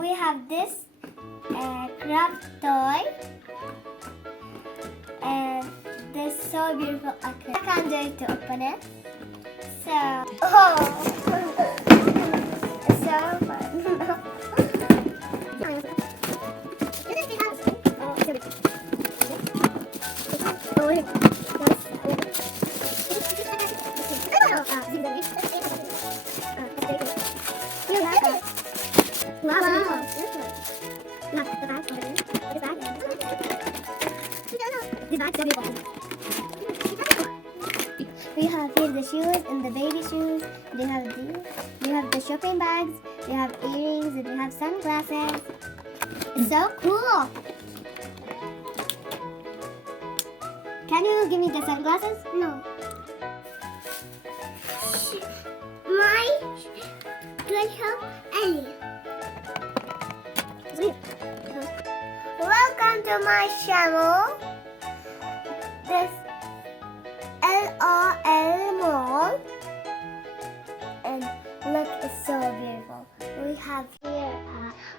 we have this craft toy. And this is so beautiful. I can't do it to open it. So, it's so fun. We have here the shoes and the baby shoes. We have these. We have the shopping bags. We have earrings and we have sunglasses. It's so cool. Can you give me the sunglasses? No. My little Ellie. Welcome to my channel. This LOL mall. And look, it's so beautiful. We have here,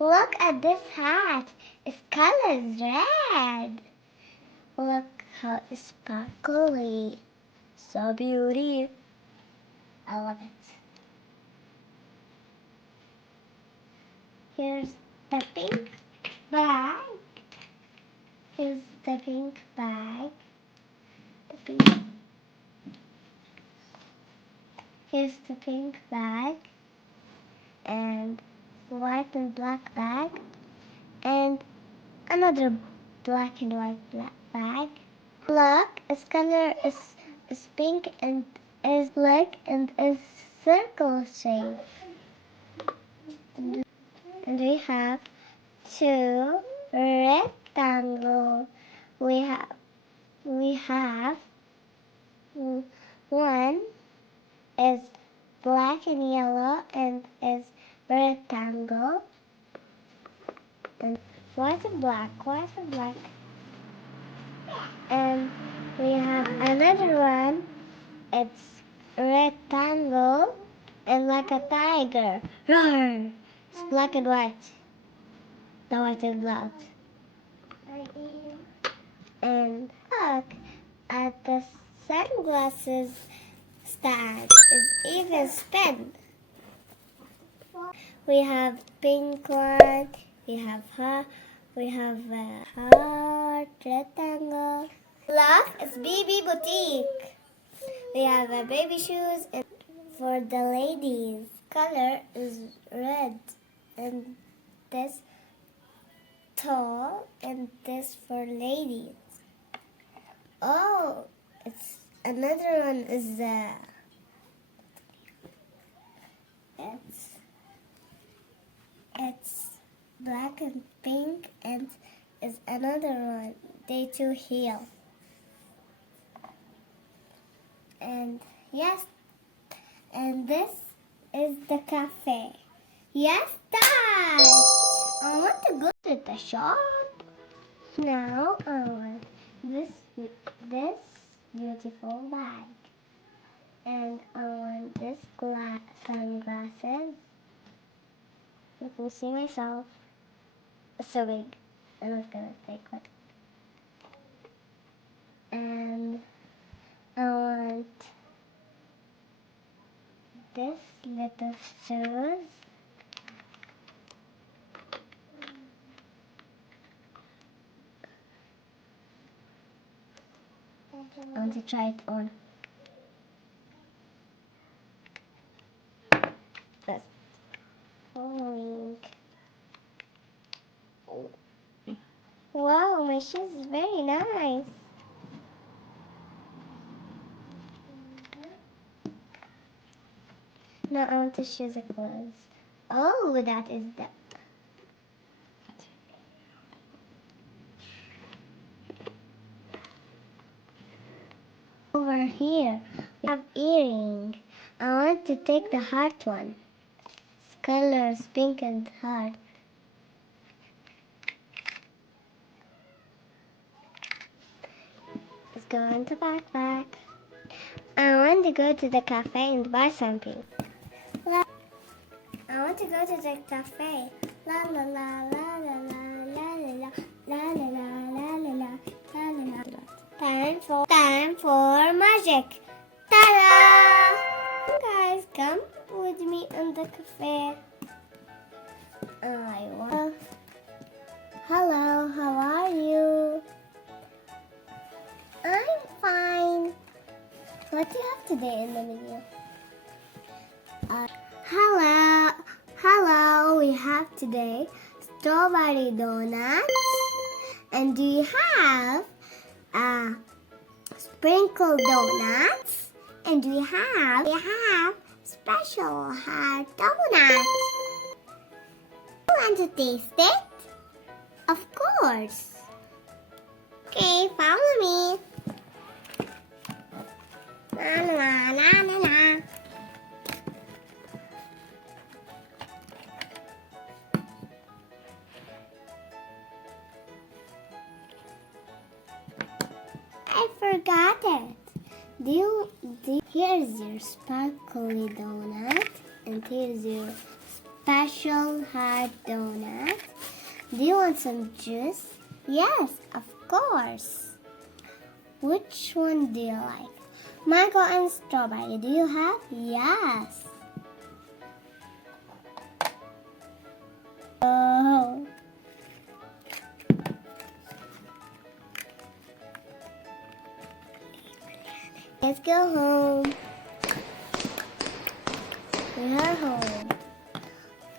look at this hat. Its color is red. Look how it's sparkly. So beauty. I love it. Here's the pink bag. Here's the pink bag. The pink. Here's the pink bag. And white and black bag. And another black and white bag. Look, its color is pink and is black and is circle shape. And we have two rectangles. We have one is black and yellow and is rectangle. And white and black. And we have another one. It's rectangle and like a tiger. Roar! It's black and white. The white and black. And look at the sunglasses stand. It's even spin. We have pink one. We have a heart rectangle. Look, it's baby boutique. We have a baby shoes and for the ladies. Color is red and this tall and this for ladies. Oh, it's another one is it's black and pink and is another one. They two heel. And yes, and this is the cafe. Yes, Dad! I want to go to the shop. Now I want this beautiful bag. And I want this sunglasses. Let me see myself. It's so big. I'm not gonna take one. And I want this little shoes. I want to try it on. That's falling. Wow, my shoes is very nice. Now I want to choose the clothes. Oh, that is the... Over here, we have earring. I want to take the heart one. Its color is pink and heart. Let's go into the backpack. I want to go to the cafe and buy something. I want to go to the cafe. La la la la la la la la la la la la la la la la. Time for magic. Ta-da! Guys, come with me in the cafe. Hello, how are you? I'm fine. What do you have today in the menu? Hello, we have today strawberry donuts. And do you have sprinkled donuts? And we have special hard donuts. You want to taste it? Of course. Okay, follow me. La la la la la. I forgot it. Here's your sparkly donut, and here's your special hard donut. Do you want some juice? Yes, of course. Which one do you like? Mango and strawberry. Do you have? Yes. Oh. Let's go home. We are home.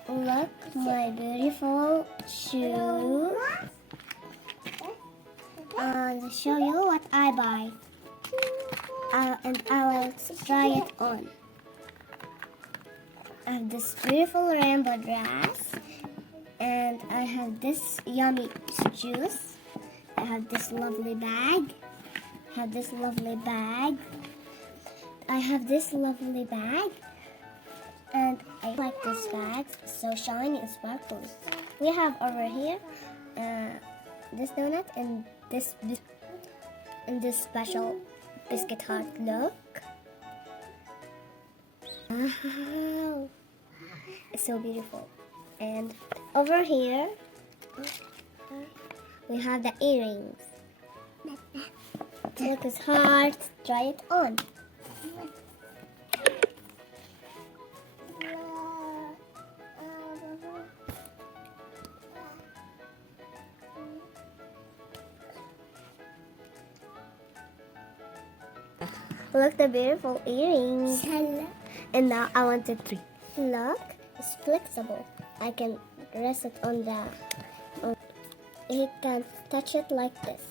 Look, my beautiful shoes. I'll show you what I buy. And I will try it on. I have this beautiful rainbow dress. And I have this yummy juice. I have this lovely bag. I have this lovely bag. And I like this bag, so shiny and sparkly. We have over here this donut and this special biscuit heart. Look. Wow. It's so beautiful. And over here we have the earrings. Look, it's hard. Try it on. Look, the beautiful earrings. And now I want to try. Look, it's flexible. I can rest it on the. You can touch it like this.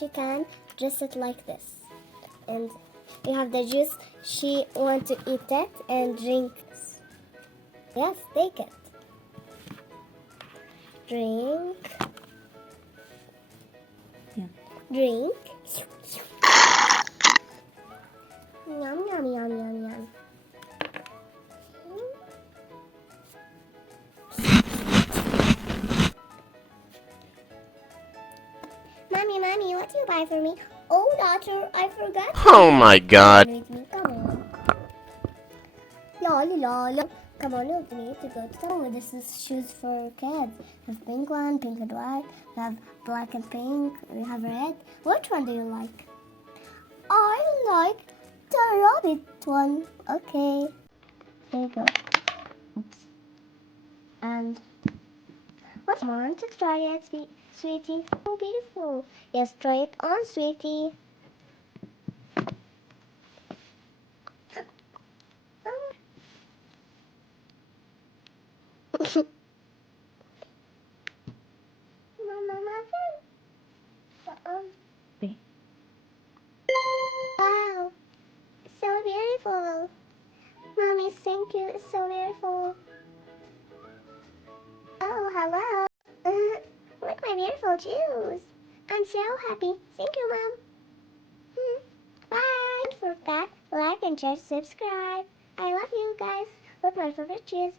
You can dress it like this. And you have the juice. She wants to eat it and drink this. Yes, take it. Drink. Yeah. Drink. Yum, yum, yum, yum, yum. Mommy, what do you buy for me? Oh, daughter, I forgot. Oh my god. With me, come on. Lol. Come on with me to go to the This is shoes for kids. We have pink one, pink and white. We have black and pink. We have red. Which one do you like? I like the rabbit one. Okay. There you go. Oops. And what want to try it, sweetie? So beautiful. Yes, try it on, sweetie. Wow, so beautiful. Mommy, thank you. It's so beautiful. Oh, hello. Look, my beautiful shoes. I'm so happy. Thank you, Mom. Bye. Don't forget, like and share, subscribe. I love you guys. Look, my favorite shoes.